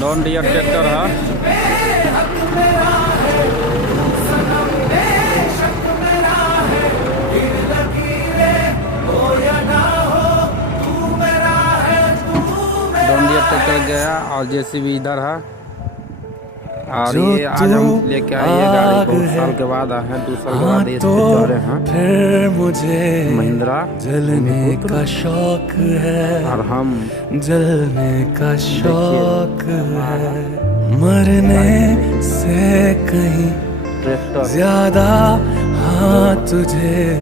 John Deere tractor है। John Deere tractor गया और जेसीबी इधर है। और ये आज हम लेके आए ये गाड़ी बहुत साल के बाद आए हैं, 2 साल के बाद ये चौड़े हैं। फिर मुझे महिंद्रा जलने का शौक है, और हम जलने का शौक है, मरने से कहीं ट्रैक्टर ज्यादा हाँ तुझे